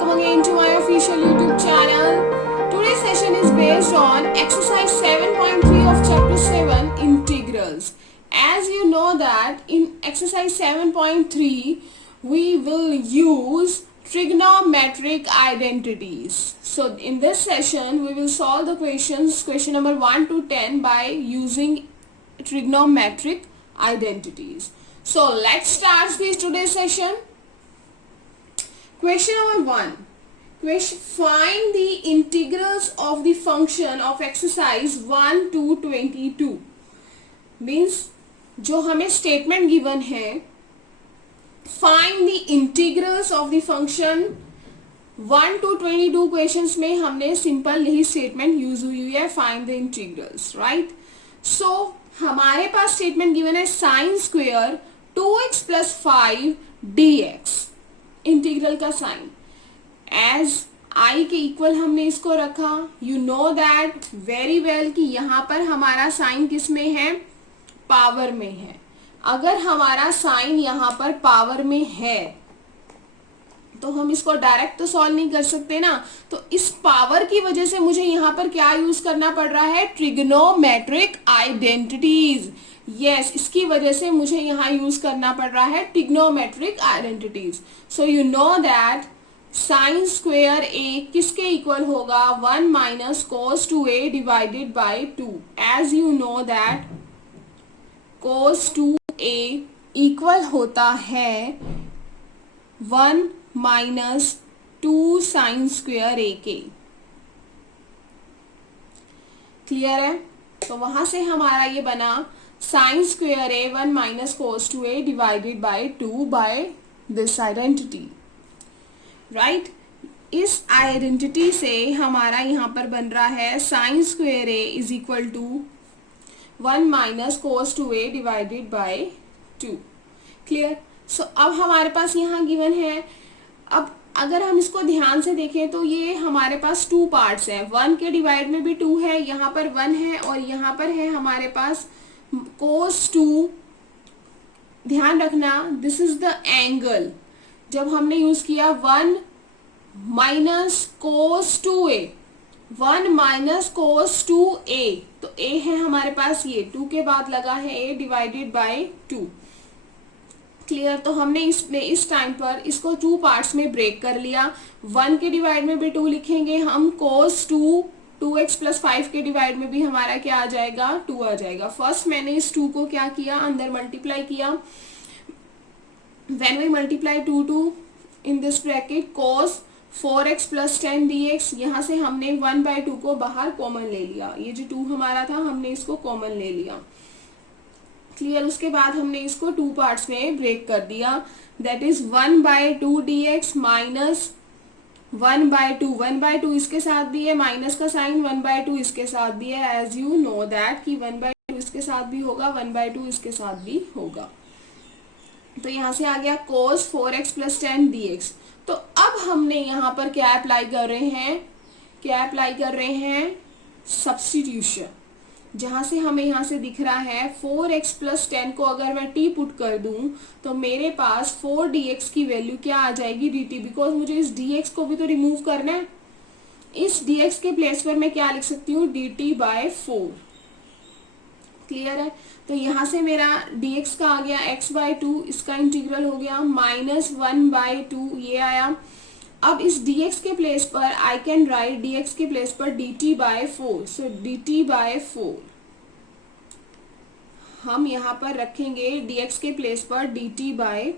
welcome again to my official YouTube channel. Today's session is based on exercise 7.3 of chapter 7 integrals. As you know that in exercise 7.3 we will use trigonometric identities. So in this session we will solve the question number 1 to 10 by using trigonometric identities. So let's start today's session. Question number 1. Find the integrals of the function of exercise 1 to 22. Means जो हमें statement given है, find the integrals of the function 1 to 22 questions में हमने simple यही statement use हुई है, find the integrals, right? So हमारे पास statement given है sin square 2x plus 5 dx. Integral का साइन एज आई के इक्वल हमने इसको रखा. You know that very well कि यहाँ पर हमारा साइन किस में है, पावर में है. अगर हमारा साइन यहाँ पर पावर में है तो हम इसको डायरेक्ट तो सॉल्व नहीं कर सकते ना. तो इस पावर की वजह से मुझे यहाँ पर क्या यूज करना पड़ रहा है, ट्रिग्नोमेट्रिक आइडेंटिटीज. यस, इसकी वजह से मुझे यहाँ यूज करना पड़ रहा है trigonometric identities. So you know that sine square A किसके इक्वल होगा, 1 minus cos 2a divided by 2. As you know that cos 2a equal होता है 1 माइनस 2 साइन स्क्वेयर ए के. क्लियर है? तो वहां से हमारा ये बना sine square A 1 minus cos 2a divided by 2 by this identity, right. इस आइडेंटिटी से हमारा यहाँ पर बन रहा है sine square A is equal to 1 minus cos 2a divided by 2. Clear? So अब हमारे पास यहाँ गिवन है. अब अगर हम इसको ध्यान से देखें तो ये हमारे पास 2 पार्ट्स हैं. 1 के डिवाइड में भी 2 है, यहाँ पर 1 है और यहाँ पर है हमारे पास कोस 2. ध्यान रखना दिस इज द एंगल. जब हमने यूज किया 1 minus cos 2a, 1 minus cos 2a, तो a है हमारे पास ये 2 के बाद लगा है a डिवाइडेड बाय 2. क्लियर? तो हमने इसमें इस टाइम पर इसको 2 पार्ट्स में ब्रेक कर लिया. 1 के डिवाइड में भी 2 लिखेंगे हम, कोस 2x प्लस 5 के डिवाइड में भी हमारा क्या आ जाएगा, 2 आ जाएगा. फर्स्ट मैंने इस 2 को क्या किया, अंदर मल्टीप्लाई किया. When we multiply 2 in this bracket cos 4x plus 10 dx, यहाँ से हमने 1/2 को बाहर कॉमन ले लिया. ये जो 2 हमारा था हमने इसको कॉमन ले लिया. क्लियर? उसके बाद हमने इसको 2 पार्ट्स में ब्रेक कर दिया. That is 1/2 dx minus 1/2. 1/2 इसके साथ भी है, माइनस का साइन 1/2 इसके साथ भी है. एज यू नो दैट कि 1/2 इसके साथ भी होगा, 1/2 इसके साथ भी होगा. तो यहाँ से आ गया cos 4x प्लस 10 dx. तो अब हमने यहाँ पर क्या अप्लाई कर रहे हैं, सब्स्टिट्यूशन. जहां से हमें यहाँ से दिख रहा है 4x प्लस 10 को अगर मैं t पुट कर दूं तो मेरे पास 4dx की वैल्यू क्या आ जाएगी, dt. बिकॉज मुझे इस dx को भी तो रिमूव करना है. इस dx के प्लेस पर मैं क्या लिख सकती हूँ, dt बाय 4. क्लियर है? तो यहाँ से मेरा dx का आ गया x/2, इसका इंटीग्रल हो गया माइनस 1/2 ये आया. अब इस dx के प्लेस पर आई कैन राइट dx के प्लेस पर dt बाय 4. सो dt बाय 4 हम यहाँ पर रखेंगे dx के प्लेस पर dt बाय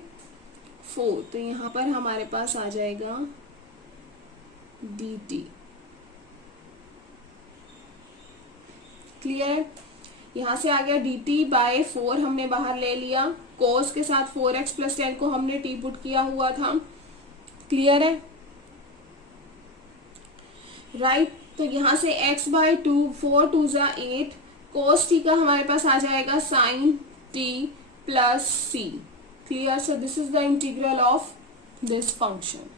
4. तो यहाँ पर हमारे पास आ जाएगा dt. क्लियर? यहाँ से आ गया dt बाय 4 हमने बाहर ले लिया. cos के साथ 4x प्लस 10 को हमने t पुट किया हुआ था. क्लियर है? राइट. तो यहाँ से x/2 4 2 8 cos t का हमारे पास आ जाएगा sin t plus c. Clear? So this is the integral of this function.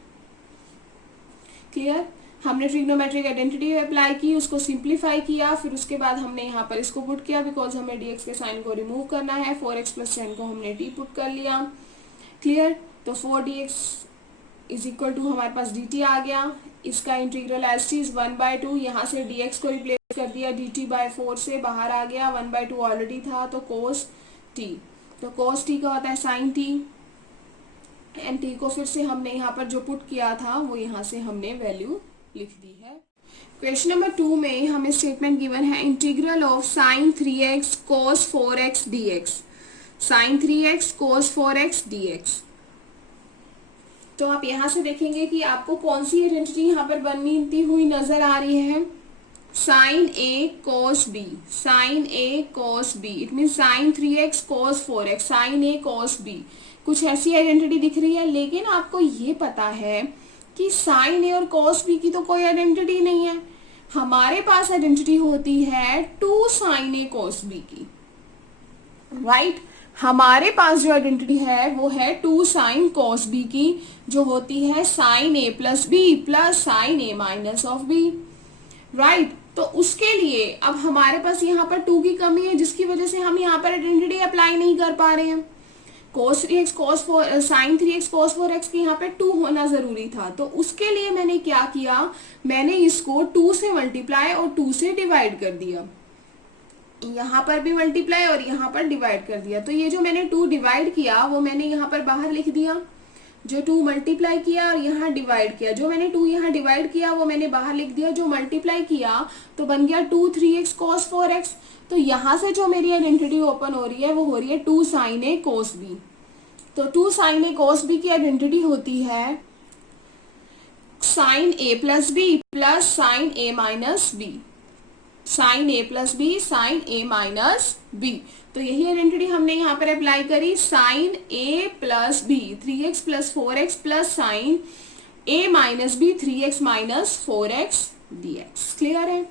Clear? हमने ट्रिग्नोमेट्रिक आइडेंटिटी अप्लाई की, उसको सिंप्लीफाई किया, फिर उसके बाद हमने यहाँ पर इसको पुट किया बिकॉज हमें dx के साइन को रिमूव करना है. 4x प्लस 10 को हमने t पुट कर लिया. क्लियर? तो 4dx इज इक्वल टू हमारे पास डी टी आ गया, इसका इंटीग्रल एस टी इज 1/2, यहाँ से डी एक्स को रिप्लेस कर दिया डी टी बाई 4 से, बाहर आ गया 1/2 ऑलरेडी था तो कोस टी, तो कोस टी का होता है साइन टी, एंड टी को फिर से हमने यहाँ पर जो पुट किया था वो यहाँ से हमने वैल्यू लिख दी है। क्वेश्चन नंबर 2 में हमें स्टेटमेंट गिवन है integral of sine 3x cos 4x dx, sine 3x cos 4x dx। तो आप यहाँ से देखेंगे कि आपको कौन सी आइडेंटिटी यहाँ पर बनती हुई नजर आ रही है, sine a cos b, sine a cos b, it mean sine 3x cos 4x, sine a cos b, कुछ ऐसी आइडेंटिटी दिख रही है। लेकिन आपको ये पता है कि साइन a और cos b की तो कोई आइडेंटिटी नहीं है, हमारे पास आइडेंटिटी होती है 2 साइन a cos b की, राइट हमारे पास जो आइडेंटिटी है वो है 2 साइन cos b की, जो होती है sine a plus B plus sine a minus of b, right. तो उसके लिए अब हमारे पास यहाँ पर 2 की कमी है, जिसकी वजह से हम यहाँ पर आइडेंटिटी अप्लाई नहीं कर पा रहे हैं। cos 3x cos 4 sign 3x cos 4x के यहाँ पे 2 होना जरूरी था, तो उसके लिए मैंने क्या किया, मैंने इसको 2 से मल्टीप्लाई और 2 से डिवाइड कर दिया, यहाँ पर भी मल्टीप्लाई और यहाँ पर डिवाइड कर दिया। तो ये जो मैंने 2 डिवाइड किया वो मैंने यहाँ पर बाहर लिख दिया, जो 2 मल्टीप्लाई किया और यहाँ डिवाइड किया, जो मैंने 2 यहाँ डिवाइड किया वो मैंने बाहर लिख दिया, जो मल्टीप्लाई किया तो बन गया 2 3x cos 4x। तो यहाँ से जो मेरी आइडेंटिटी ओपन हो रही है वो हो रही है 2 साइन a cos b। तो 2 साइन a cos b की आइडेंटिटी होती है sine a plus B plus sine a minus B, sine a plus B sine a minus B. तो यही आइडेंटिटी हमने यहाँ पर अप्लाई करी, sine a plus B 3x plus 4x plus sine a minus B 3x minus 4x dx। Clear है।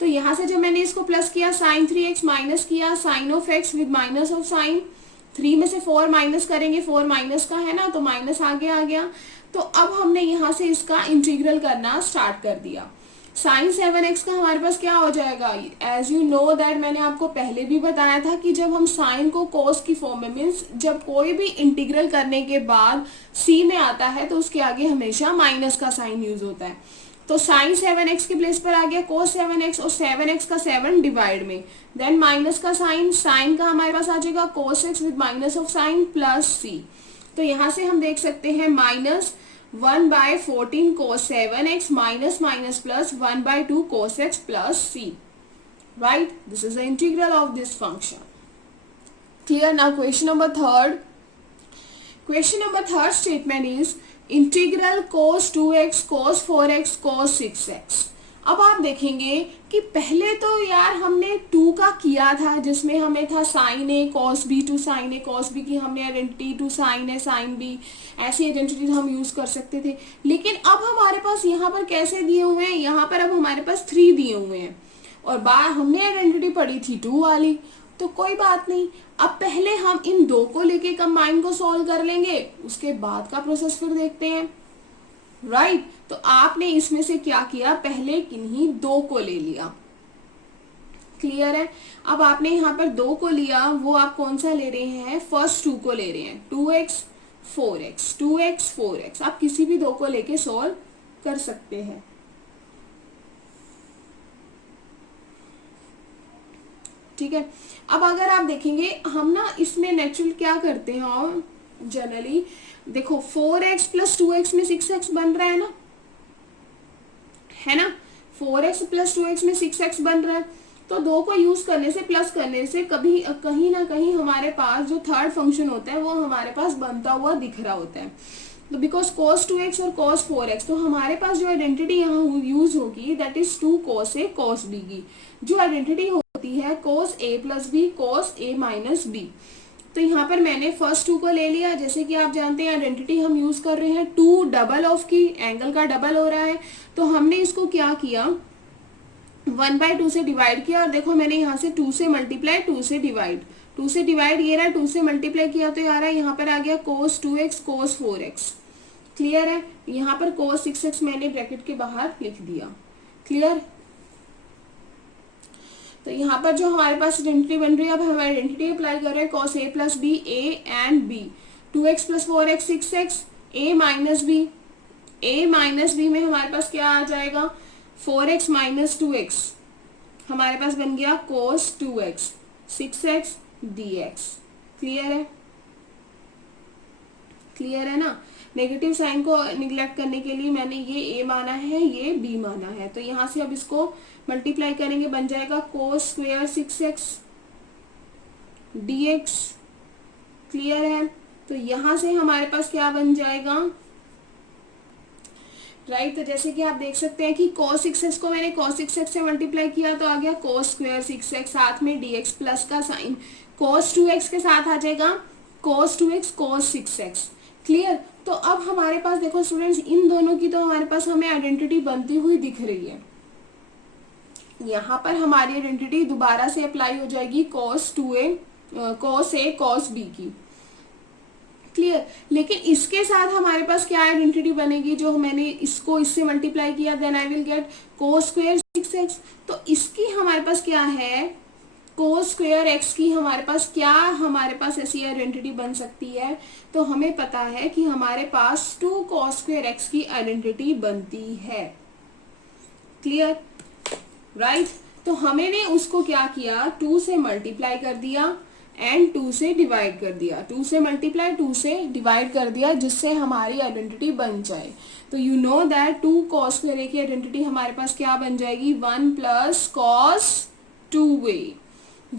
तो यहाँ से जब मैंने इसको प्लस किया, साइन 3x माइनस किया sine of x with minus of sine, 3 में से 4 माइनस करेंगे, 4 माइनस का है ना तो माइनस आगे आ गया। तो अब हमने यहाँ से इसका इंटीग्रल करना स्टार्ट कर दिया। साइन 7x का हमारे पास क्या हो जाएगा, एज यू नो दैट मैंने आपको पहले भी बताया था कि जब हम साइन को कोस की फॉर्म में, मीन्स जब कोई भी इंटीग्रल करने के बाद c में आता है तो उसके आगे हमेशा माइनस का साइन यूज होता है। तो साइन 7x के प्लेस पर आ गया कोस 7x और 7x का 7 डिवाइड में, देन माइनस का साइन, साइन का हमारे पास आ जाएगा कोस x with minus of sine plus c। तो यहाँ से हम देख सकते हैं minus 1/14 cos 7x minus minus plus 1/2 cos x plus c, right? This is the integral of this function. Clear? Now question number 3rd. Question number 3rd statement is integral cos 2x cos 4x cos 6x। अब आप देखेंगे कि पहले तो यार हमने 2 का किया था, जिसमें हमें था sine a cos b, 2 sine a cos b की हमने identity, 2 sine a sine b, ऐसी आइडेंटिटी हम यूज कर सकते थे। लेकिन अब हमारे पास यहाँ पर कैसे दिए हुए हैं, यहाँ पर अब हमारे पास 3 दिए हुए हैं और बाहर हमने आइडेंटिटी पढ़ी थी 2 वाली, तो कोई बात नहीं। अब पहले हम इन 2 को लेके कंबाइन को सॉल्व कर लेंगे, उसके बाद का प्रोसेस फिर देखते हैं, राइट। तो आपने इसमें से क्या किया, पहले किन्हीं 2 को ले लिया। क्लियर है। अब आपने यहाँ पर 2 को लिया, वो आप कौन सा ले रहे हैं, फर्स्ट 2 को ले रहे हैं, 2x 4x 2x 4x। आप किसी भी 2 को लेके सॉल्व कर सकते हैं। ठीक है। अब अगर आप देखेंगे हम ना इसमें नेचुरल क्या करते हैं, और जनरली देखो 4x प्लस 2x में 6x बन रहा है ना, है ना, 4x प्लस 2x में 6x बन रहा है। तो 2 को यूज करने से, प्लस करने से कभी कहीं ना कहीं हमारे पास जो थर्ड फंक्शन होता है वो हमारे पास बनता हुआ दिख रहा होता है। तो बिकॉज cos 2x और cos 4x, तो हमारे पास जो आइडेंटिटी यहाँ यूज होगी that is 2 cos a cos b की, जो आइडेंटिटी होती है cos a plus b cos a minus b। तो यहाँ पर मैंने फर्स्ट 2 को ले लिया। जैसे कि आप जानते हैं आइडेंटिटी हम यूज कर रहे हैं 2 डबल ऑफ की, एंगल का डबल हो रहा है, तो हमने इसको क्या किया 1/2 से डिवाइड किया, और देखो मैंने यहाँ से 2 से मल्टीप्लाई 2 से डिवाइड, 2 से डिवाइड ये रहा, 2 से मल्टीप्लाई किया तो आ रहा है यहाँ पर आ गया cos 2x cos 4x। Clear है। यहाँ पर cos 6x मैंने ब्रैकेट के बाहर लिख दिया। क्लियर। तो यहाँ पर जो हमारे पास आइडेंटिटी बन रही है, अब हम आइडेंटिटी अप्लाई कर रहे हैं cos a plus b, a and b, 2x plus 4x 6x, a minus b, A minus B में हमारे पास क्या आ जाएगा, 4x माइनस 2x, हमारे पास बन गया cos 2x, 6x dx। Clear है, क्लियर है ना। नेगेटिव साइन को निग्लेक्ट करने के लिए मैंने ये ए माना है, ये बी माना है, तो यहां से अब इसको मल्टीप्लाई करेंगे, बन जाएगा cos square 6x dx। Clear है, तो यहां से हमारे पास क्या बन जाएगा, राइट। तो जैसे कि आप देख सकते हैं कि cos 6x को मैंने cos 6x से मल्टीप्लाई किया तो आ गया cos स्क्वायर 6x, साथ में dx प्लस का साइन, cos 2x के साथ आ जाएगा cos 2x cos 6x। Clear. तो अब हमारे पास देखो स्टूडेंट्स, इन दोनों की तो हमारे पास हमें आइडेंटिटी बनती हुई दिख रही है। यहाँ पर हमारी आइडेंटिटी दोबारा से अप्लाई हो जाएगी cos a cos b की। क्लियर। लेकिन इसके साथ हमारे पास क्या आइडेंटिटी बनेगी, जो मैंने इसको इससे मल्टीप्लाई किया, then I will get cos square 6x। तो इसकी हमारे पास क्या है, cos स्क्वायर x की हमारे पास ऐसी आइडेंटिटी बन सकती है। तो हमें पता है कि हमारे पास 2 cos स्क्वायर x की आइडेंटिटी बनती है। Clear, right. तो हमने उसको क्या किया, 2 से मल्टीप्लाई कर दिया एंड 2 से डिवाइड कर दिया, 2 से मल्टीप्लाई 2 से डिवाइड कर दिया, जिससे हमारी आइडेंटिटी बन जाए। तो you know that 2 cos square a की आइडेंटिटी हमारे पास क्या बन जाएगी, 1 plus cos 2a।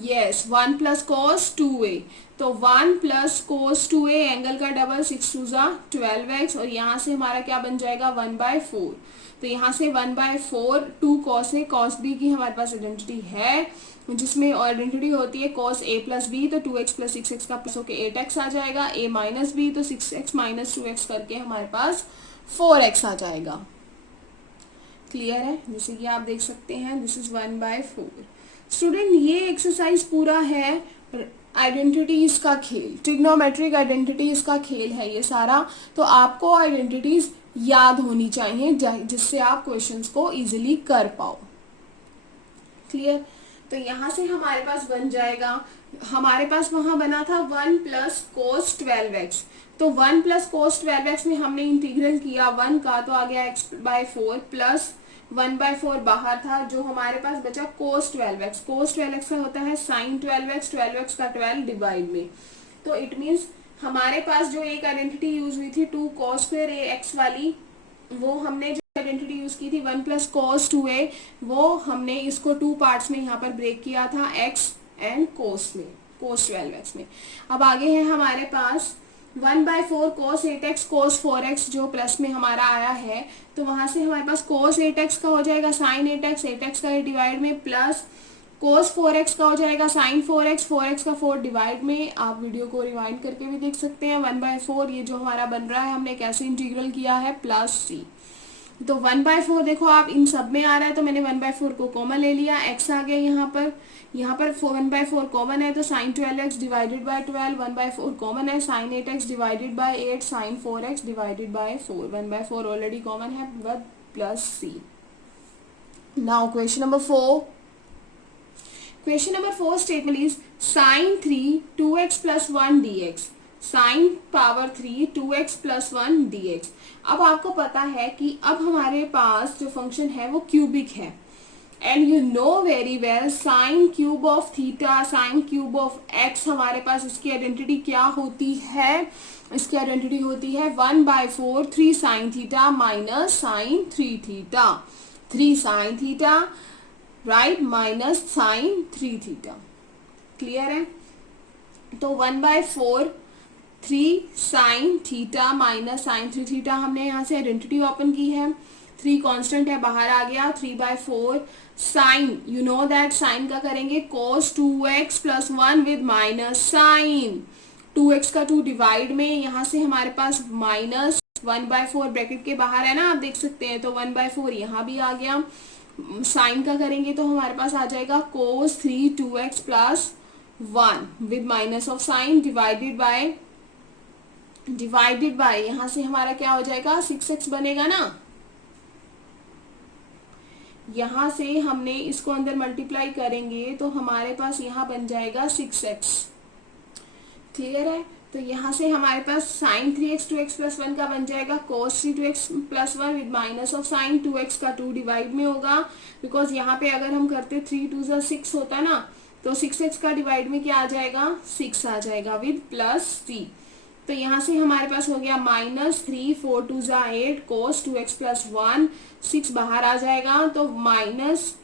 Yes, 1 plus cos 2a। तो 1 प्लस cos 2a एंगल का डबल, 6 2 जा 12x, और यहाँ से हमारा क्या बन जाएगा 1/4। तो यहाँ से 1/4 2 cos a cos b की हमारे पास आइडेंटिटी है, जिसमें आइडेंटिटी होती है cos a प्लस b, तो 2x प्लस 6x का प्लस होके 8x आ जाएगा, a माइनस b तो 6x माइनस 2x करके हमारे पास 4x आ जाएगा। क्लियर है, जैसे कि आप देख सकते हैं दिस इज 1/4। स्टूडेंट, ये एक्सरसाइज पूरा है आइडेंटिटीज का खेल, ट्रिग्नोमेट्रिक आइडेंटिटीज का खेल है ये सारा। तो आपको आइडेंटिटीज याद होनी चाहिए जिससे आप क्वेश्चंस को इजीली कर पाओ। क्लियर। तो यहाँ से हमारे पास बन जाएगा, हमारे पास वहां बना था 1 प्लस cos 12x। तो 1 प्लस cos 12x में हमने इंटीग्रल किया 1 का, तो आ गया x/4 प्लस 1/4 बाहर था, जो हमारे पास बचा cos 12x। cos 12x का होता है sin 12x, 12x का 12 डिवाइड में। तो इट मीन्स हमारे पास जो एक आइडेंटिटी यूज हुई थी 2 cos स्क्वायर ax वाली, वो हमने जो आइडेंटिटी यूज की थी 1 प्लस cos 2a, वो हमने इसको 2 पार्ट्स में यहाँ पर ब्रेक किया था, x एंड cos में, cos 12x में। अब आगे है हमारे पास 1/4 cos 8x cos 4x, जो प्लस में हमारा आया है, तो वहां से हमारे पास cos 8x का हो जाएगा sin 8x, 8x का डिवाइड में, प्लस cos 4x का हो जाएगा sin 4x, 4x का 4 डिवाइड में। आप वीडियो को रिवाइंड करके भी देख सकते हैं। 1/4 ये जो हमारा बन रहा है, हमने कैसे इंटीग्रल किया है, प्लस c। तो 1/4 देखो आप इन सब में आ रहा है, तो मैंने 1/4 को कॉमन ले लिया, x आ गया यहाँ पर 1/4 कॉमन है, तो sin 12x divided by 12, 1/4 common है, sin 8x divided by 8, sin 4x divided by 4, 1/4 already common है, but plus c। Now question number 4। Question number 4 statement is sin 3 2x plus 1 dx, sin power 3 2x plus 1 dx। अब आपको पता है कि अब हमारे पास जो फंक्शन है वो क्यूबिक है, and you know very well sine cube of theta, sine cube of x, हमारे पास इसकी आइडेंटिटी क्या होती है, इसकी आइडेंटिटी होती है 1/4 3 sine theta minus sine 3 theta, 3 sine theta right minus sine 3 theta. Clear है। तो 1/4 3 sine theta minus sine 3 theta, हमने यहाँ से आइडेंटिटी ओपन की है, 3 कांस्टेंट है बाहर आ गया, 3/4 sine, you know that sine का करेंगे cos 2x plus 1 with minus sine 2x का 2 डिवाइड में, यहाँ से हमारे पास माइनस 1/4 ब्रैकेट के बाहर है ना, आप देख सकते हैं, तो 1/4 यहाँ भी आ गया। साइन का करेंगे तो हमारे पास आ जाएगा cos 3 2x plus 1 with minus of sine divided by यहाँ से हमारा क्या हो जाएगा 6x बनेगा ना, यहाँ से हमने इसको अंदर मल्टीप्लाई करेंगे तो हमारे पास यहाँ बन जाएगा 6x। क्लियर है। तो यहाँ से हमारे पास साइन 3x 2x प्लस 1 का बन जाएगा cos 3 2x plus 1 with minus of sine 2x का 2 डिवाइड में होगा, बिकॉज यहाँ पे अगर हम करते 3 2 6 होता ना, तो 6x का डिवाइड में क्या आ जाएगा 6 आ जाएगा विद प्लस 3। तो यहाँ से हमारे पास हो गया माइनस 3 4 2 8 cos 2x प्लस 1, 6 बाहर आ जाएगा तो minus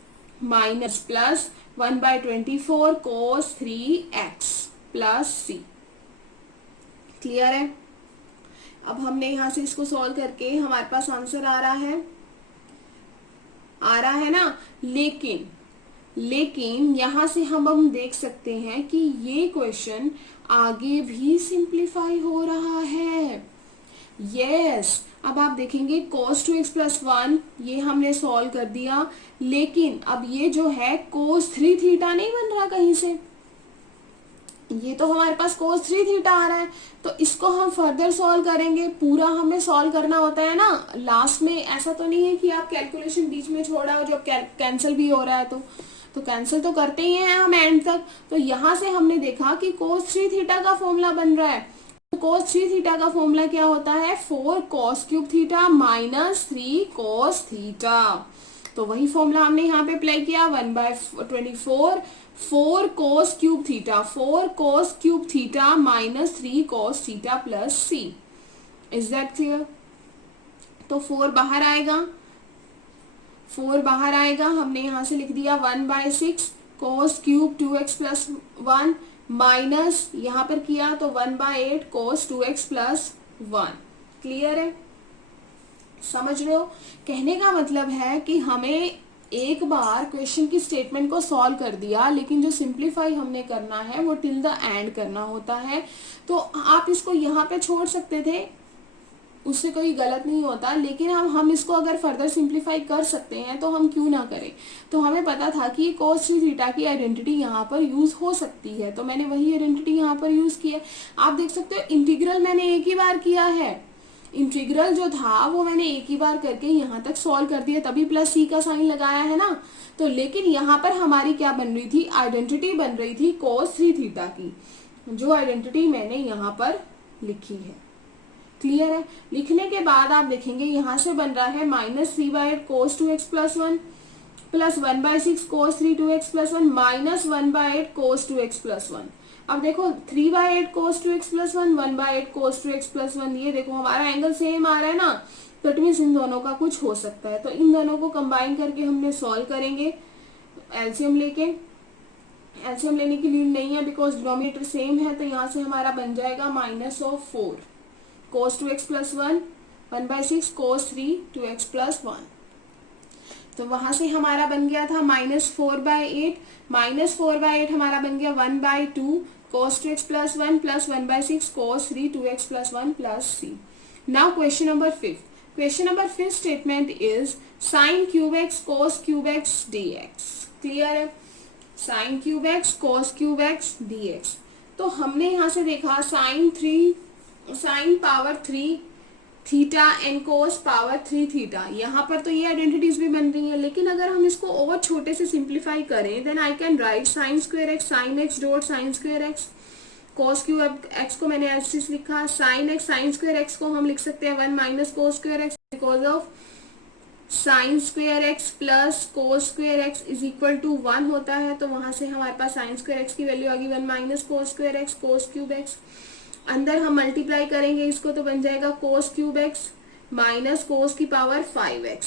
minus plus 1/24 cos 3x plus c। Clear है? अब हमने यहाँ से इसको सॉल्व करके हमारे पास आंसर आ रहा है ना, लेकिन यहाँ से हम देख सकते हैं कि ये क्वेश्चन आगे भी सिंप्लीफाई हो रहा है। यस, अब आप देखेंगे cos 2x प्लस 1 ये हमने सॉल्व कर दिया, लेकिन अब ये जो है cos 3 थीटा नहीं बन रहा कहीं से, ये तो हमारे पास cos 3 थीटा आ रहा है। तो इसको हम फर्दर सॉल्व करेंगे, पूरा हमें सॉल्व करना होता है ना, लास्ट में ऐसा तो नहीं है कि आप कैलकुलेशन बीच में छोड़ा हो जब कैंसिल भी हो रहा है तो कैंसिल तो करते ही हैं हम एंड तक। तो यहाँ से हमने देखा कि cos 3 थीटा का फॉर्मूला बन रहा है। तो cos 3 थीटा का फॉर्मूला क्या होता है 4 cos cube theta minus 3 cos theta. तो वही फॉर्मूला हमने यहाँ पे अप्लाई किया 1/24 4 cos cube theta, 4 cos cube theta minus 3 cos theta plus c। Is that clear? तो 4 बाहर आएगा, हमने यहाँ से लिख दिया 1/6 cos cube 2x plus 1 minus यहाँ पर किया तो 1/8 cos 2x प्लस 1। क्लियर है? समझ रहे हो? कहने का मतलब है कि हमें एक बार क्वेश्चन की स्टेटमेंट को सॉल्व कर दिया, लेकिन जो सिंप्लीफाई हमने करना है वो टिल द एंड करना होता है। तो आप इसको यहाँ पे छोड़ सकते थे, उससे कोई गलत नहीं होता, लेकिन हम इसको अगर फर्दर सिंप्लीफाई कर सकते हैं तो हम क्यों ना करें। तो हमें पता था कि cos 3 थीटा की आइडेंटिटी यहाँ पर यूज हो सकती है, तो मैंने वही आइडेंटिटी यहाँ पर यूज की है। आप देख सकते हो इंटीग्रल मैंने एक ही बार किया है, इंटीग्रल जो था वो मैंने एक ही बार करके यहाँ तक सॉल्व कर दिया, तभी प्लस c का साइन लगाया है ना। तो लेकिन यहाँ पर हमारी क्या बन रही थी, आइडेंटिटी बन रही थी cos 3 थीटा की, जो आइडेंटिटी मैंने यहाँ पर लिखी है। क्लियर है? लिखने के बाद आप देखेंगे यहाँ से बन रहा है minus 3/8 cos 2x plus 1 plus 1/6 cos 3 2x plus 1 minus 1/8 cos 2x plus 1। अब देखो 3/8 cos 2x plus 1 1/8 cos 2x plus 1, ये देखो हमारा एंगल सेम आ रहा है ना, तो इट मीन्स इन दोनों का कुछ हो सकता है। तो इन दोनों को कंबाइन करके हमने सॉल्व करेंगे एलसीएम लेने की नीड नहीं है बिकॉज डिनोमिनेटर सेम है। तो यहाँ से हमारा बन जाएगा minus of 4 cos 2x plus 1 1/6 cos 3 2x plus 1। तो वहां से हमारा बन गया था -4/8, -4/8 हमारा बन गया 1/2 cos 2x plus 1 plus 1/6 cos 3 2x plus 1 plus c। Now question number 5। Question number 5 statement is sin cube x cos cube x dx। Clear है? sin cube x cos cube x dx। तो हमने यहाँ से देखा sin power 3 theta and cos power 3 theta, यहाँ पर तो ये आइडेंटिटीज भी बन रही है, लेकिन अगर हम इसको और छोटे से सिंप्लीफाई करें then I can write sine square x sine x dot sine square x cos cube x को मैंने ऐसे लिखा, साइन स्क्वायर एक्स को हम लिख सकते हैं 1 minus cos square x because of sine square x plus cos square x is equal to 1 होता है। तो वहां से हमारे पास साइन स्क्वायर एक्स की वैल्यू आ गई 1 minus cos square x cos cube x. अंदर हम मल्टीप्लाई करेंगे इसको तो बन जाएगा cos cube x minus cos की power 5x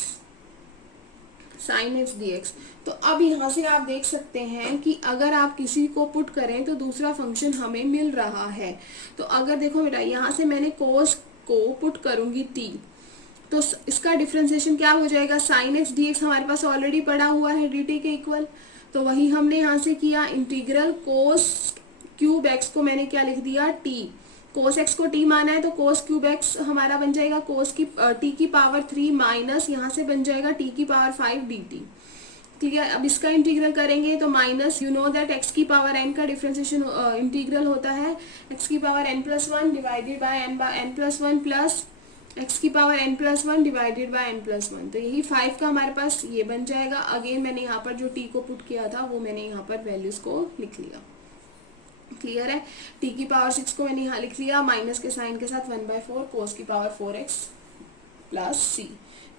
sine x dx। तो अब यहाँ से आप देख सकते हैं कि अगर आप किसी को पुट करें तो दूसरा फंक्शन हमें मिल रहा है। तो अगर देखो बेटा यहाँ से मैंने कोस को पुट करूंगी t, तो इसका डिफरेंशिएशन क्या हो जाएगा, साइन एक्स dx हमारे पास ऑलरेडी पड़ा हुआ है dt के इक्वल। तो वही हमने यहाँ से किया, इंटीग्रल कोस क्यूब एक्स को मैंने क्या लिख दिया t, कोस एक्स को t माना है तो कोस क्यूब एक्स हमारा बन जाएगा कोस की t की पावर 3 माइनस यहाँ से बन जाएगा t की पावर 5 dt। ठीक है? अब इसका इंटीग्रल करेंगे तो minus you know that x की पावर n का डिफरेंशिएशन इंटीग्रल होता है x की power n+1 divided by n+1 plus x की power n+1 divided by n+1। तो यही 5 का हमारे पास ये बन जाएगा। अगेन मैंने यहाँ पर जो t को पुट किया था वो मैंने यहाँ पर वैल्यूज को लिख लिया। क्लियर है। टी की पावर 6 को मैंने यहाँ लिख लिया माइनस के साइन के साथ 1/4 कोस की power 4x plus C.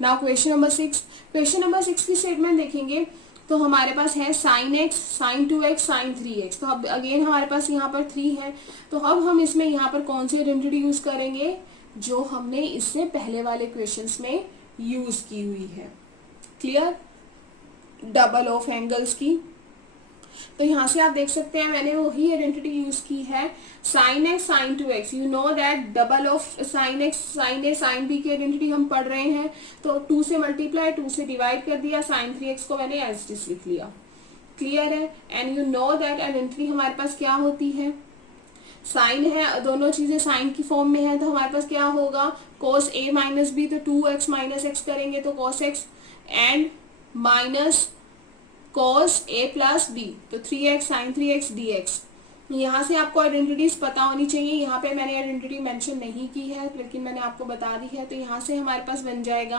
Now question number 6। Question number 6 की स्टेटमेंट देखेंगे तो हमारे पास है sign x, sign 2x, sign 3x। तो अब अगेन हमारे पास यहाँ पर 3 है, तो अब हम इसमें यहाँ पर कौन सी आइडेंटिटी यूज करेंगे जो हमने इससे पहले वाले क्वेश्चंस में यूज की हुई है। क्लियर, डबल ऑफ एंगल्स की। तो यहाँ से आप देख सकते हैं मैंने वही आइडेंटिटी यूज की है, sine x sine 2x। You know that double of sine x sine A sine B की आइडेंटिटी हम पढ़ रहे हैं, तो 2 से मल्टीप्लाई 2 से डिवाइड कर दिया, साइन 3x को मैंने एज इट इज लिख लिया। क्लियर है। And you know that identity हमारे पास क्या होती है, साइन है, दोनों चीजें साइन की फॉर्म में है, तो हमारे पास क्या होगा cos a माइनस बी, तो 2x माइनस एक्स करेंगे तो cos x and minus cos a plus B, तो 3x साइन 3x dx। यहाँ से आपको आइडेंटिटीज पता होनी चाहिए, यहाँ पे मैंने आइडेंटिटी मेंशन नहीं की है लेकिन मैंने आपको बता दी है। तो यहाँ से हमारे पास बन जाएगा,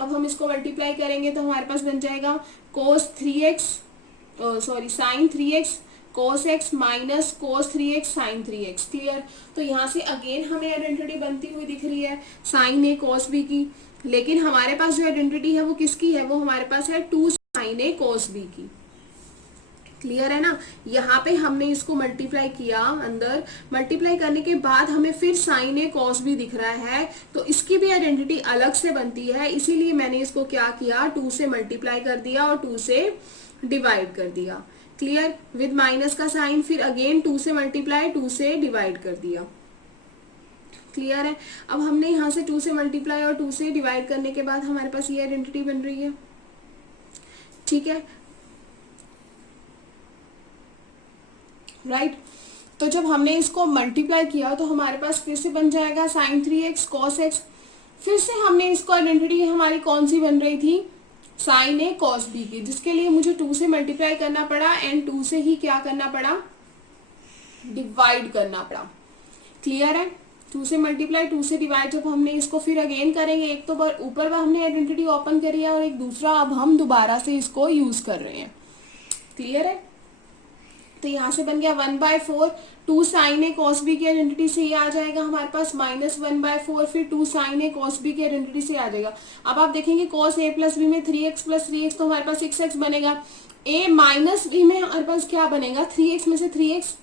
अब हम इसको मल्टीप्लाई करेंगे तो हमारे पास बन जाएगा cos 3x sorry sine 3x cos x minus cos 3x sine 3x। Clear. तो यहाँ से अगेन हमें आइडेंटिटी बनती हुई दिख रही है साइन a cos b की, लेकिन हमारे पास जो आइडेंटिटी है वो किसकी है, वो हमारे पास है 2 साइन a cos b की। क्लियर है ना। यहाँ पे हमने इसको मल्टीप्लाई किया, अंदर मल्टीप्लाई करने के बाद हमें फिर साइन a cos b दिख रहा है, तो इसकी भी आइडेंटिटी अलग से बनती है, इसीलिए मैंने इसको क्या किया 2 से मल्टीप्लाई कर दिया और 2 से डिवाइड कर दिया। क्लियर, विद माइनस का साइन, फिर अगेन 2 से मल्टीप्लाई 2 से डिवाइड कर दिया। क्लियर है। अब हमने यहाँ से 2 से मल्टीप्लाई और 2 से डिवाइड करने के बाद हमारे पास ये आइडेंटिटी बन रही है। ठीक है, राइट। तो जब हमने इसको मल्टीप्लाई किया तो हमारे पास फिर से बन जाएगा साइन 3x cos x। फिर से हमने इसको आइडेंटिटी हमारी कौन सी बन रही थी, साइन a cos b की, जिसके लिए मुझे 2 से मल्टीप्लाई करना पड़ा एंड 2 से ही क्या करना पड़ा, डिवाइड करना पड़ा। क्लियर है। 2 से मल्टीप्लाई 2 से डिवाइड, जब हमने इसको फिर अगेन करेंगे, एक तो ऊपर हमने आइडेंटिटी ओपन करी है और एक दूसरा अब हम दोबारा से इसको यूज कर रहे हैं। क्लियर है। तो यहाँ से बन गया 1/4, 2 साइन ए cos b की आइडेंटिटी से ये आ जाएगा हमारे पास माइनस 1/4, फिर 2 साइन ए cos b की आइडेंटिटी से आ जाएगा। अब आप देखेंगे cos a प्लस बी में 3x प्लस 3x, तो हमारे पास 6x बनेगा। a माइनस b में हमारे पास क्या बनेगा, 3x में से 3x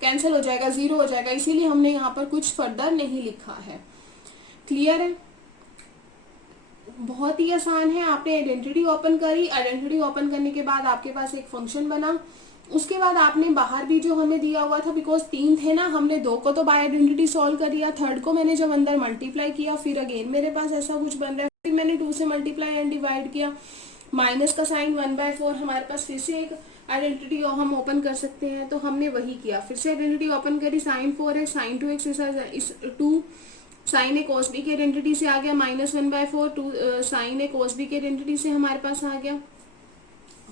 कैंसिल हो जाएगा, 0 हो जाएगा, इसीलिए हमने यहाँ पर कुछ फर्दर नहीं लिखा है। क्लियर है। बहुत ही आसान है। आपने आइडेंटिटी ओपन करी, आइडेंटिटी ओपन करने के बाद आपके पास एक फंक्शन बना, उसके बाद आपने बाहर भी जो हमें दिया हुआ था, बिकॉज 3 थे ना, हमने 2 को तो बाय आइडेंटिटी सॉल्व कर दिया, थर्ड को मैंने जब अंदर मल्टीप्लाई किया फिर अगेन मेरे पास ऐसा कुछ बन रहा है, फिर मैंने 2 से मल्टीप्लाई एंड डिवाइड किया, माइनस का साइन 1/4, हमारे पास फिर से एक आइडेंटिटी हम ओपन कर सकते हैं, तो हमने वही किया, फिर से आइडेंटिटी ओपन करी, साइन 4x साइन 2x इस 2 साइन ए cos b की आइडेंटिटी से आ गया माइनस 1/4, 2 साइन ए cos b की आइडेंटिटी से हमारे पास आ गया।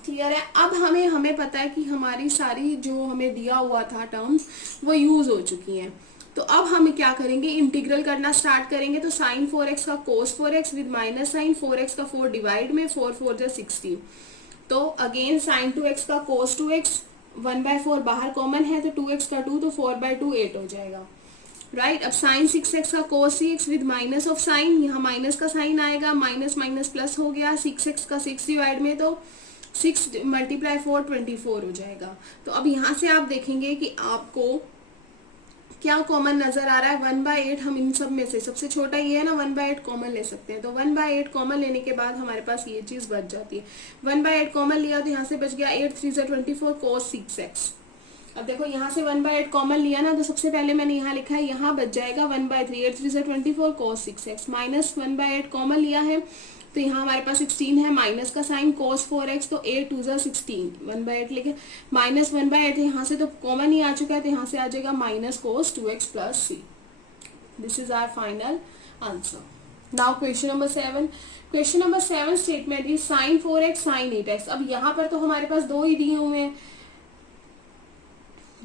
क्लियर है। अब हमें पता है कि हमारी सारी जो हमें दिया हुआ था टर्म्स वो यूज हो चुकी हैं, तो अब हम क्या करेंगे, इंटीग्रल करना स्टार्ट करेंगे। तो साइन 4x का cos 4x with minus sign 4x का 4 डिवाइड में 4 4 जा 16, तो अगेन साइन 2x का cos 2x 1/4 बाहर कॉमन है, तो 2x का 2, तो 4/2 8 हो जाएगा। राइट। अब साइन 6x का cos 6x with minus of sine, यहाँ माइनस का साइन आएगा, माइनस माइनस प्लस हो गया, 6x का 6 डिवाइड में, तो 6 मल्टीप्लाई 4 24 हो जाएगा। तो अब यहाँ से आप देखेंगे कि आपको क्या कॉमन नजर आ रहा है, 1/8। हम इन सब में से सबसे छोटा ये है ना, 1/8 कॉमन ले सकते हैं, तो 1/8 कॉमन लेने के बाद हमारे पास ये चीज बच जाती है। 1/8 कॉमन लिया तो यहाँ से बच गया 8 3 24 cos 6x। अब देखो यहाँ से 1/8 कॉमन लिया ना, तो सबसे पहले मैंने यहाँ लिखा है, यहाँ बच जाएगा 1/3, 8 3 24 cos 6x, माइनस 1/8 कॉमन लिया है, तो यहाँ हमारे पास 16 है, माइनस का साइन cos 4x, तो 8 2 16, 1/8 लिखे, माइनस 1/8 यहाँ से तो कॉमन ही आ चुका है, तो यहाँ से आ जाएगा minus cos 2x plus c। This is our final answer. Now question number 7। Question number 7 statement is sine 4x sine 8x। अब यहाँ पर तो हमारे पास 2 ही दिए हुए हैं,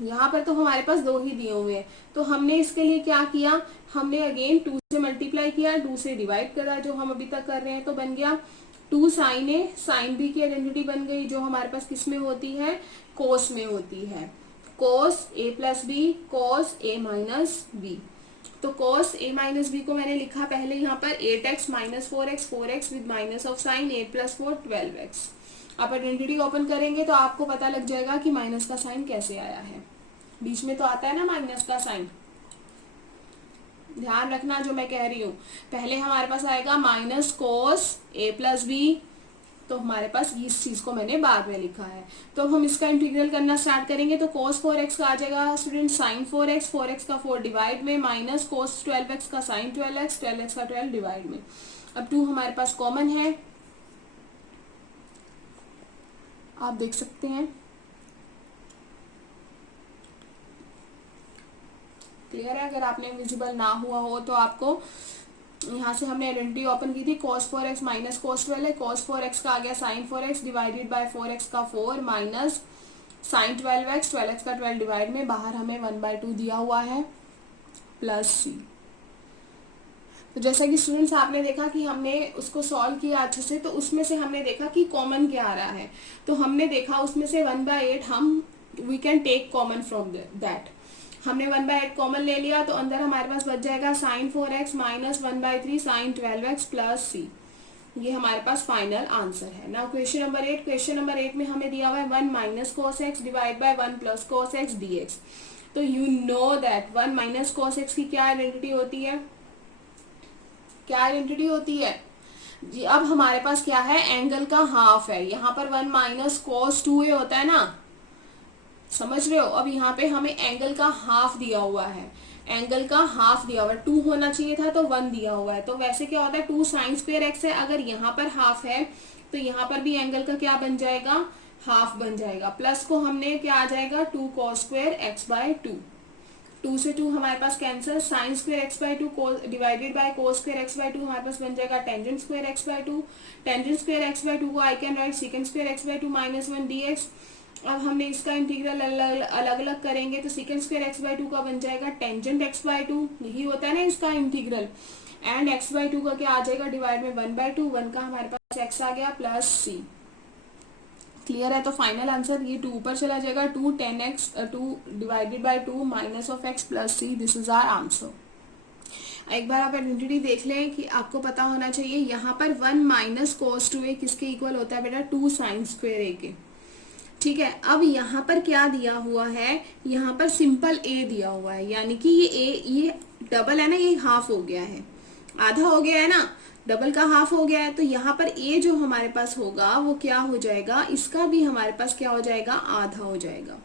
यहाँ पर तो हमारे पास 2 ही दिए हुए हैं, तो हमने इसके लिए क्या किया, हमने अगेन 2 से मल्टीप्लाई किया, 2 से डिवाइड करा, जो हम अभी तक कर रहे हैं, तो बन गया 2 साइन ए साइन बी की आइडेंटिटी बन गई, जो हमारे पास किस में होती है, कोस में होती है। कोस ए प्लस बी, कोस ए माइनस बी। तो कोस ए माइनस बी को मैंने लिखा पहले यहाँ पर 8x minus 4x, 4x with minus of sine, 8 plus 4 12x। आप आइडेंटिटी ओपन करेंगे तो आपको पता लग जाएगा कि माइनस का साइन कैसे आया है। बीच में तो आता है ना माइनस का साइन, ध्यान रखना जो मैं कह रही हूँ। पहले हमारे पास आएगा माइनस कोस ए प्लस बी, तो हमारे पास इस चीज को मैंने बाद में लिखा है। तो अब हम इसका इंटीग्रल करना स्टार्ट करेंगे तो cos 4x का आ जाएगा स्टूडेंट sin 4x, 4x का 4 डिवाइड में, माइनस cos 12x का sin 12x, 12x का 12 डिवाइड में। अब 2 हमारे पास कॉमन है, आप देख सकते हैं। क्लियर है? अगर आपने विजिबल ना हुआ हो तो आपको यहाँ से हमने आइडेंटिटी ओपन की थी, cos 4x माइनस cos 12 है, cos 4x का आ गया sin 4x divided bye 4x का 4 माइनस sin 12x, 12x का 12 डिवाइड में, बाहर हमें 1/2 दिया हुआ है प्लस c। तो जैसा कि स्टूडेंट्स आपने देखा कि हमने उसको सॉल्व किया अच्छे से, तो उसमें से हमने देखा कि कॉमन क्या आ रहा है। तो हमने देखा उसमें से 1/8 हम we can take common from that. हमने 1/8 कॉमन ले लिया तो अंदर हमारे पास बच जाएगा sin 4x minus 1/3 sin 12x plus c। ये हमारे पास फाइनल आंसर है। Now question number 8। Question number 8 में हमें दिया हुआ है 1 minus cos x divide by 1 plus cos x dx। तो you know that 1 minus cos x की क्या आइडेंटिटी होती है? क्या आइडेंटिटी होती है जी? अब हमारे पास क्या है, एंगल का हाफ है। यहाँ पर 1 माइनस cos 2a होता है ना, समझ रहे हो? अब यहाँ पे हमें एंगल का हाफ दिया हुआ है, एंगल का हाफ दिया हुआ है। 2 होना चाहिए था तो 1 दिया हुआ है। तो वैसे क्या होता है, 2 साइन स्क्वायर x है, अगर यहाँ पर हाफ है तो यहाँ पर भी एंगल का क्या बन जाएगा, हाफ बन जाएगा। प्लस को हमने क्या आ जाएगा 2 cos स्क्वायर x बाय 2। 2 से 2 हमारे पास cancel, sine square x by 2 divided by cos square x by 2 हमारे पास बन जाएगा tangent square x by 2। Tangent square x by 2 को I can write secant square x by 2 minus 1 dx। अब हमने इसका इंटीग्रल अलग अलग करेंगे तो सेकंड स्क्वायर x बाय 2 का बन जाएगा टेंजेंट x बाय 2, यही होता है ना इसका इंटीग्रल। एंड x बाय 2 का क्या आ जाएगा डिवाइड में 1/2, 1 का हमारे पास x आ गया प्लस c। क्लियर है? तो फाइनल आंसर ये 2 ऊपर चला जाएगा, 2 10x 2 divided by 2 minus of x plus c। This is our answer. एक बार आप आइडेंटिटी देख लें कि आपको पता होना चाहिए। यहाँ पर 1 माइनस cos 2a किसके इक्वल होता है बेटा, 2 साइन स्क्वायर a के। ठीक है, अब यहाँ पर क्या दिया हुआ है, यहाँ पर सिंपल a दिया हुआ है, यानी कि ये डबल है ना, ये हाफ हो गया है, आधा हो गया है ना, डबल का हाफ हो गया है। तो यहाँ पर a जो हमारे पास होगा वो क्या हो जाएगा, इसका भी हमारे पास क्या हो जाएगा, आधा हो जाएगा।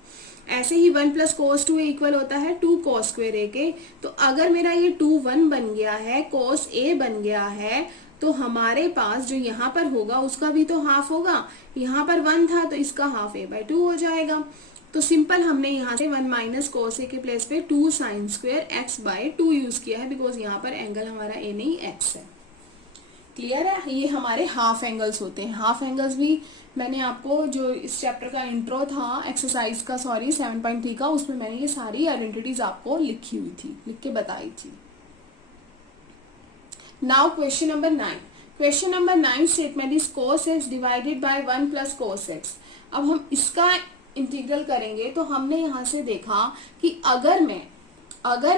ऐसे ही 1 प्लस cos 2a इक्वल होता है 2 cos स्क्वायर a के। तो अगर मेरा ये 2 1 बन गया है, cos a बन गया है, तो हमारे पास जो यहाँ पर होगा उसका भी तो हाफ होगा। यहाँ पर 1 था तो इसका हाफ a बाय 2 हो जाएगा। तो सिंपल हमने यहाँ से 1 माइनस cos a के प्लेस पे 2 sine square x by 2 use किया है, बिकॉज यहाँ पर एंगल हमारा a नहीं x है। क्लियर है? ये हमारे हाफ एंगल्स होते हैं। हाफ एंगल्स भी मैंने आपको जो इस चैप्टर का इंट्रो था एक्सरसाइज का 7.3 का, उसमें मैंने ये सारी आइडेंटिटीज आपको लिखी हुई थी, लिख के बताई थी। Now question number 9। Question number 9 statement is cos x divided by 1 plus cos x। अब हम इसका इंटीग्रल करेंगे तो हमने यहाँ से देखा कि अगर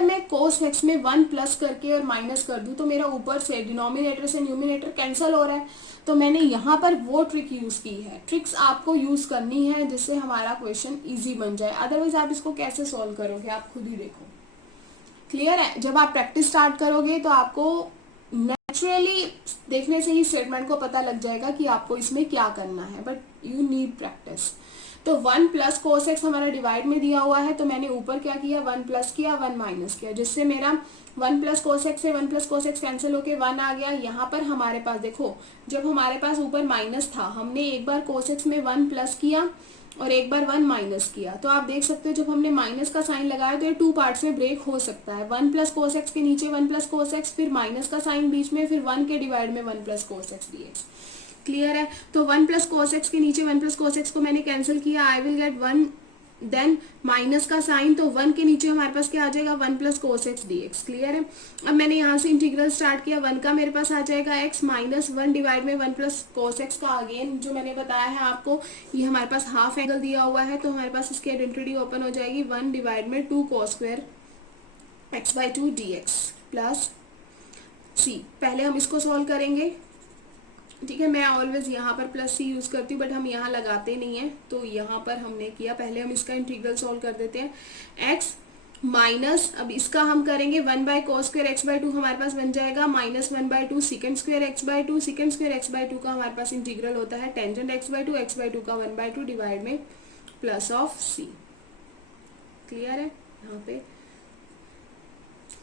मैं cos x में 1 प्लस करके और माइनस कर दूं तो मेरा ऊपर से डिनोमिनेटर से न्यूमिनेटर कैंसिल हो रहा है। तो मैंने यहाँ पर वो ट्रिक यूज की है। ट्रिक्स आपको यूज करनी है जिससे हमारा क्वेश्चन इजी बन जाए, अदरवाइज आप इसको कैसे सॉल्व करोगे आप खुद ही देखो। क्लियर है? जब आप प्रैक्टिस स्टार्ट करोगे तो आपको नेचुरली देखने से ही स्टेटमेंट को पता लग जाएगा कि आपको इसमें क्या करना है, बट यू नीड प्रैक्टिस। तो 1 प्लस cos x हमारा डिवाइड में दिया हुआ है, तो मैंने ऊपर क्या किया, 1 प्लस किया 1 माइनस किया, जिससे मेरा 1 प्लस cos x से 1 प्लस cos x कैंसिल होके 1 आ गया। यहाँ पर हमारे पास देखो, जब हमारे पास ऊपर माइनस था हमने एक बार cos x में 1 प्लस किया और एक बार 1 माइनस किया। तो आप देख सकते हो जब हमने माइनस का साइन लगाया तो ये 2 पार्ट्स में ब्रेक हो सकता है। 1 प्लस cos x के नीचे 1 प्लस cos x, फिर माइनस का साइन बीच में, फिर 1 के डिवाइड में 1 plus cos x dx। Clear है? तो 1 प्लस cos x के नीचे 1 प्लस cos x को मैंने कैंसिल किया, I will get 1 then minus का साइन, तो 1 के नीचे हमारे पास क्या आ जाएगा, 1 plus cos x D x. Clear है। अब मैंने यहाँ से इंटीग्रल स्टार्ट किया, 1 का मेरे पास आ जाएगा x माइनस 1 डिवाइड में 1 प्लस कोस एक्स का, अगेन जो मैंने बताया है आपको, ये हमारे पास हाफ एंगल दिया हुआ है, तो हमारे पास इसकी आइडेंटिटी ओपन हो जाएगी, 1 डिवाइड में 2 cos square x by 2 d x plus C. पहले हम इसको सॉल्व करेंगे, ठीक है। मैं ऑलवेज यहाँ पर प्लस सी यूज करती हूँ, बट हम यहाँ लगाते नहीं है, तो यहाँ पर हमने किया, पहले हम इसका इंटीग्रल सॉल्व कर देते हैं। x माइनस, अब इसका हम करेंगे 1 by cos square x by 2 हमारे पास बन जाएगा, minus 1 by 2 second square x by 2, second square x by 2 का हमारे पास इंटीग्रल होता है टेंजेंट एक्स बाई 2 का 1 बाई 2 डिवाइड में प्लस ऑफ सी। क्लियर है। यहाँ पे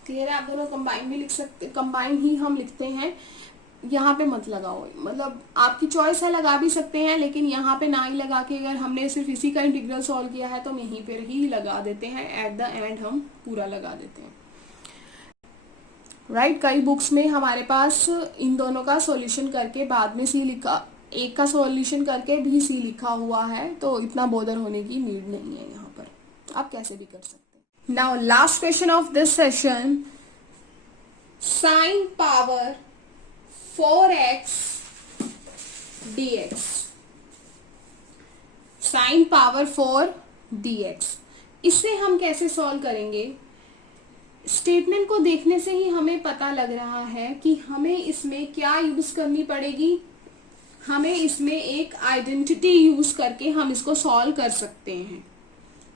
क्लियर है। आप दोनों कंबाइन भी लिख सकते, कंबाइन ही हम लिखते हैं, यहाँ पे मत लगाओ, मतलब आपकी चॉइस है, लगा भी सकते हैं, लेकिन यहाँ पे ना ही लगा के, अगर हमने सिर्फ इसी का इंटीग्रल सॉल्व किया है तो हम यहीं पर ही लगा देते हैं, एट द एंड हम पूरा लगा देते हैं। राइट। कई बुक्स में हमारे पास इन दोनों का सॉल्यूशन करके बाद में सी लिखा, एक का सॉल्यूशन करके भी सी लिखा हुआ है, तो इतना बोदर होने की नीड नहीं है, यहाँ पर आप कैसे भी कर सकते हैं। Now last question of this session, sine power 4x dx, sine power 4 dx, इसे हम कैसे सॉल्व करेंगे। स्टेटमेंट को देखने से ही हमें पता लग रहा है कि हमें इसमें क्या यूज करनी पड़ेगी, हमें इसमें एक आइडेंटिटी यूज करके हम इसको सॉल्व कर सकते हैं।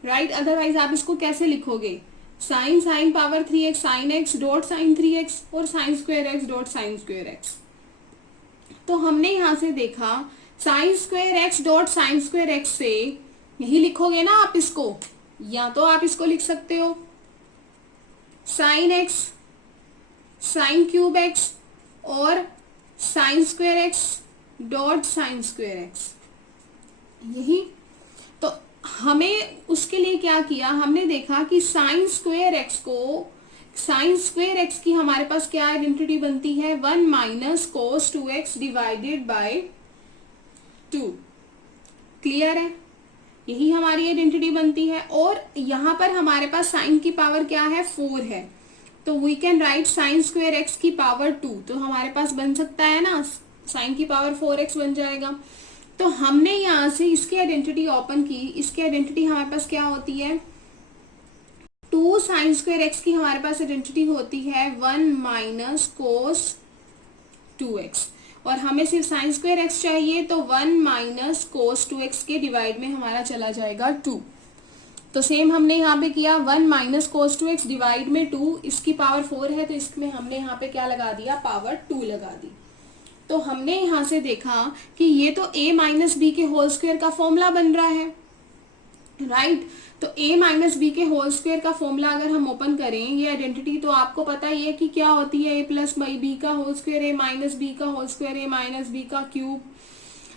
राइट। अदरवाइज आप इसको कैसे लिखोगे, sine power 3x sine x dot sine 3x और sine square x dot sine square x. तो हमने यहां से देखा sine square x dot sine square x से यही लिखोगे ना आप इसको, या तो आप इसको लिख सकते हो sine x sine cube x और sine square x dot sine square x, यही। तो हमें उसके लिए क्या किया, हमने देखा कि साइन स्क्वायर एक्स को, साइन स्क्वायर एक्स की हमारे पास क्या आइडेंटिटी बनती है, 1 minus cos 2x divided by 2। Clear है। यही हमारी आइडेंटिटी बनती है, और यहाँ पर हमारे पास साइन की पावर क्या है, 4 है, तो we can write sine square x की पावर 2, तो हमारे पास बन सकता है ना, साइन की पावर 4x बन जाएगा। तो हमने यहाँ से इसकी आइडेंटिटी ओपन की, इसकी आइडेंटिटी हमारे पास क्या होती है, 2 साइन स्क्वायर एक्स की हमारे पास आइडेंटिटी होती है 1 माइनस कोस 2x, और हमें सिर्फ साइन स्क्वायर एक्स चाहिए, तो 1 माइनस कोस 2x के डिवाइड में हमारा चला जाएगा 2। तो सेम हमने यहाँ पे किया, 1 माइनस कोस 2x डिवाइड में 2, इसकी पावर 4 है, तो इसमें हमने यहाँ पे क्या लगा दिया, पावर 2 लगा दी। तो हमने यहाँ से देखा कि ये तो a माइनस बी के होल स्क्वायर का फॉर्मूला बन रहा है। राइट। तो a माइनस बी के होल स्क्वायर का फॉर्मूला अगर हम ओपन करें, ये आइडेंटिटी तो आपको पता ही है कि क्या होती है, a प्लस बी का whole square, a minus B का whole square, a minus B का क्यूब।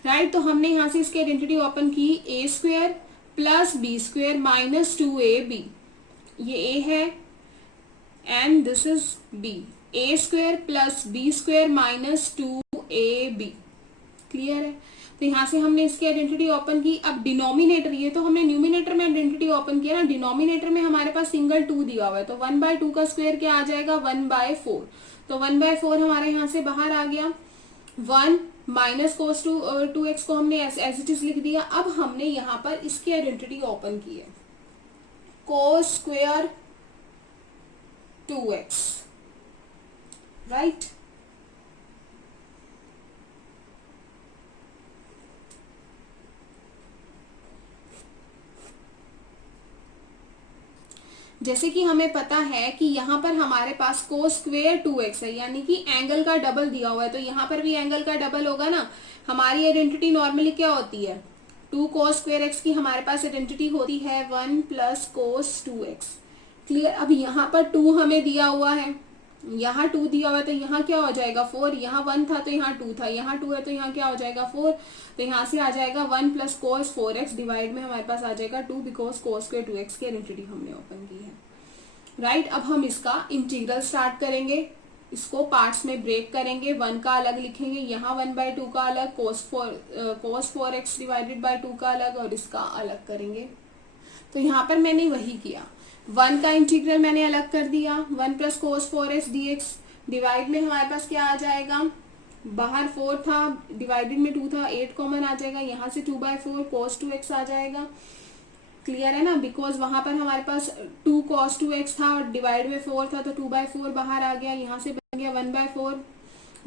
राइट। तो हमने यहाँ से इसकी आइडेंटिटी ओपन की, a square plus B square minus 2ab, ये a है and this is b, a square plus B square minus 2ab। Clear है। तो यहाँ से हमने इसकी आइडेंटिटी ओपन की। अब डिनोमिनेटर, ये तो हमने न्यूमिनेटर में आइडेंटिटी ओपन किया ना, डिनोमिनेटर में हमारे पास सिंगल 2 दिया हुआ है, तो 1/2 का स्क्वायर क्या आ जाएगा, 1/4, तो 1/4 हमारे यहाँ से बाहर आ गया। 1 माइनस कोस 2x को हमने एज इट इज लिख दिया। अब हमने यहाँ पर इसकी आइडेंटिटी ओपन की है, कोस स्क्वायर 2x। राइट। जैसे कि हमें पता है कि यहाँ पर हमारे पास कोस स्क्वायर 2x है, यानी कि एंगल का डबल दिया हुआ है, तो यहाँ पर भी एंगल का डबल होगा ना। हमारी आइडेंटिटी नॉर्मली क्या होती है, 2 कोस स्क्वायर एक्स की हमारे पास आइडेंटिटी होती है 1 प्लस कोस 2x। क्लियर। अब यहाँ पर 2 हमें दिया हुआ है, यहाँ 2 दिया हुआ है, तो यहाँ क्या हो जाएगा 4, यहाँ 1 था तो यहाँ 2 था, यहाँ 2 है तो यहाँ क्या हो जाएगा 4, तो यहाँ से आ जाएगा 1 प्लस कोस 4x डिवाइड में हमारे पास आ जाएगा 2, बिकॉज कोस स्क्वायर 2x की आइडेंटिटी हमने ओपन की है। राइट। अब हम इसका इंटीग्रल स्टार्ट करेंगे, इसको पार्ट्स में ब्रेक करेंगे, 1 का अलग लिखेंगे, यहाँ 1/2 का अलग, कोस 4x डिवाइडेड बाय 2 का अलग, और इसका अलग करेंगे। तो यहाँ पर मैंने वही किया, 1 का इंटीग्रल मैंने अलग कर दिया, 1 plus cos 4x dx, divide में हमारे पास क्या आ जाएगा, बाहर 4 था, डिवाइडेड में 2 था, 8 कॉमन आ जाएगा, यहाँ से 2/4 cos 2x आ जाएगा। क्लियर है ना, बिकॉज वहां पर हमारे पास 2 cos 2x था और डिवाइड में 4 था, तो 2/4 बाहर आ गया, यहाँ से बन गया 1/4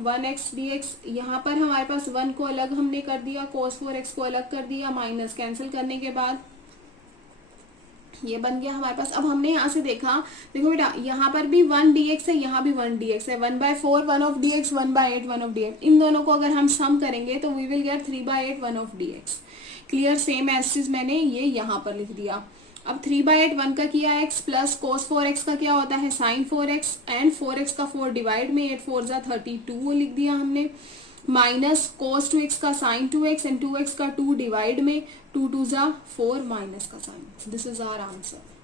1x dx। यहाँ पर हमारे पास 1 को अलग हमने कर दिया, cos 4x को अलग कर दिया, माइनस कैंसिल करने के बाद ये बन गया हमारे पास। अब हमने यहाँ से देखा, देखो बेटा यहाँ पर भी 1 dx है, यहाँ भी 1 dx है, 1/4 1 of dx, 1/8 1 of dx, इन दोनों को अगर हम सम करेंगे तो we will get 3/8 1 of dx। Clear, same as मैंने ये यहाँ पर लिख दिया। अब 3/8 1 का किया x प्लस cos 4x का क्या होता है sin 4x, एंड 4x का 4 डिवाइड में 8 4 जा 32 वो लिख दिया हमने, माइनस cos 2x का sin 2x एंड 2x का 2 डिवाइड में 2 2 जा 4 माइनस का sine. This is our answer.